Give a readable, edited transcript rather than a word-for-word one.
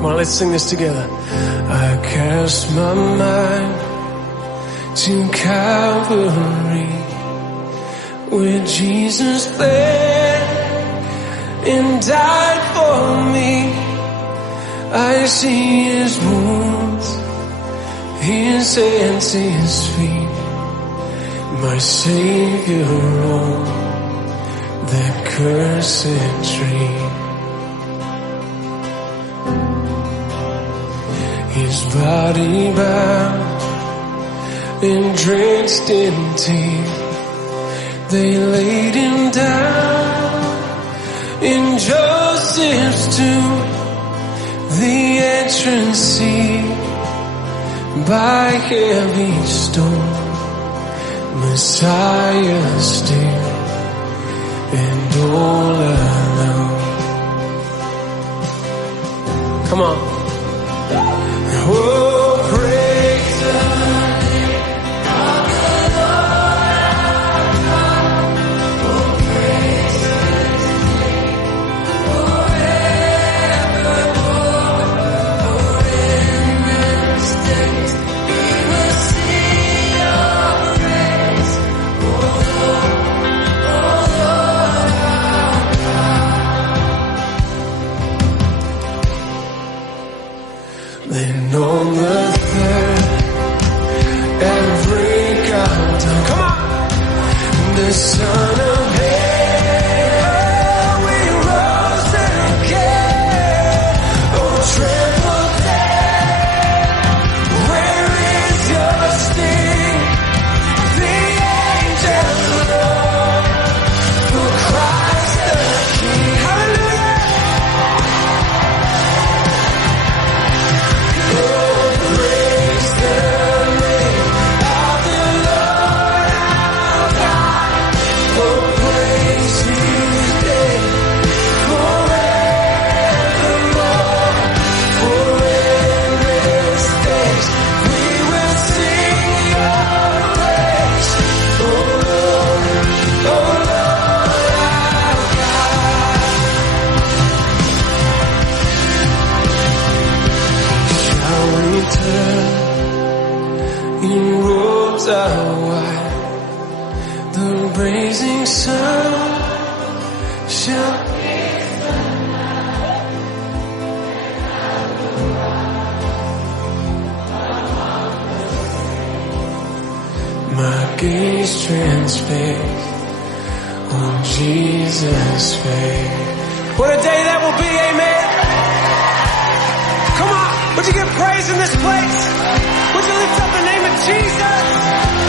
Come on, let's sing this together. I cast my mind to Calvary, where Jesus bled and died for me. I see his wounds, his hands, his feet, my Savior on that cursed tree. His body bound and drenched in tears, they laid him down in Joseph's tomb, the entrance sealed by heavy stone. Messiah still and all alone. Come on. Oh, praise the name of the Lord our God. Oh, praise his name forevermore. Oh, in this days we will sing your praise. Oh, Lord our God. Then on the third and break of dawn, come on, the Son of Heaven, we rose again. Oh, tremble death, where is your sting? The angels roar for Christ the King. Hallelujah! In robes are white, the blazing sun shall pierce the night, and I will rise my gaze transfixed on Jesus' face. What a day that will be, amen. Come on, would you give praise in this place? Would you lift up the name of Jesus?